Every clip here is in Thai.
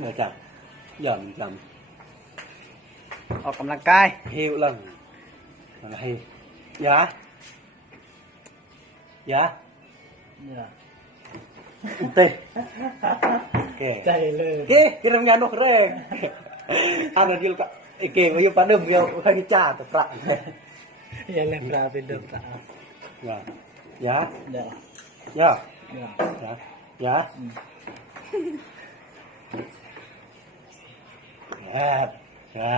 เดี๋ยวจับหย่อนจออกกำลังกาย ำหิวลังอะไรยะเนี่ย เต้แก ใจเลย kita tengah nuk reng ada dia kak ayo pada dia lagi cat prak อย่าเล่นปลาเป็นเดิมตา ya ya เดี๋ยว ya เดี๋ยว ya ya ya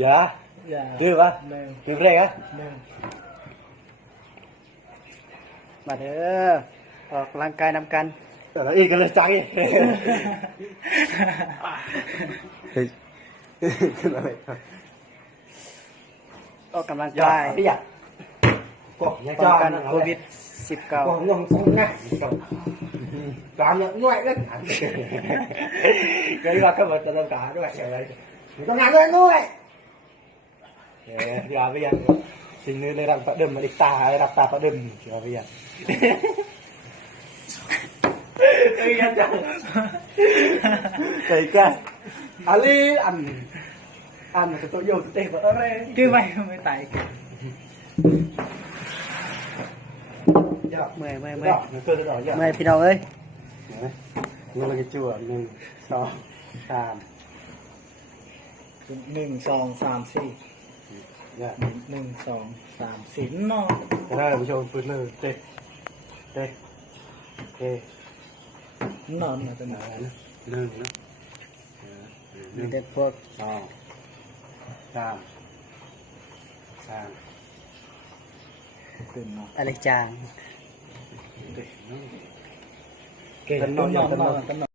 ya อย่า ดื้อปะ หนึ่ง ดื้อเร่งอะ หนึ่ง มาเด้อออกกำลังกายนำกัน แต่ละอีกกันเลยใจขึ้นอะไร ออกกำลัง dạ กาย đi à cột nhà ป้อง cho กัน nó โควิด còn ngon không nha còn nhận ngoại đấy cái qua cái vật tao cảด้วยngười ta ngán lên nuôi giờ bây giờ xin nữa đây làm tạo đầm mà đi ta đặt ta tạo đầm giờ bây giờ cái gì vậy cái cái Ali ăn cái tôi vô tệ vợ đây คือไม่ไต่ dạ เมื่อย dạ nó cơ nó đỏ dạ เมื่อยพี่น้องเอ้ย นี่เราจะจั่ว1 2 3 หนึ่งสองสามสี่ dạ หนึ่งสองสามสี่เนาะ cái này làผู้ชมพื้นเลยเตะเตะเตะ นอนมาตอนไหน หนึ่งนะ มีแต่พวก 2 3 ตื่นมาอะไรจาง เตะ เก่งต้นนอน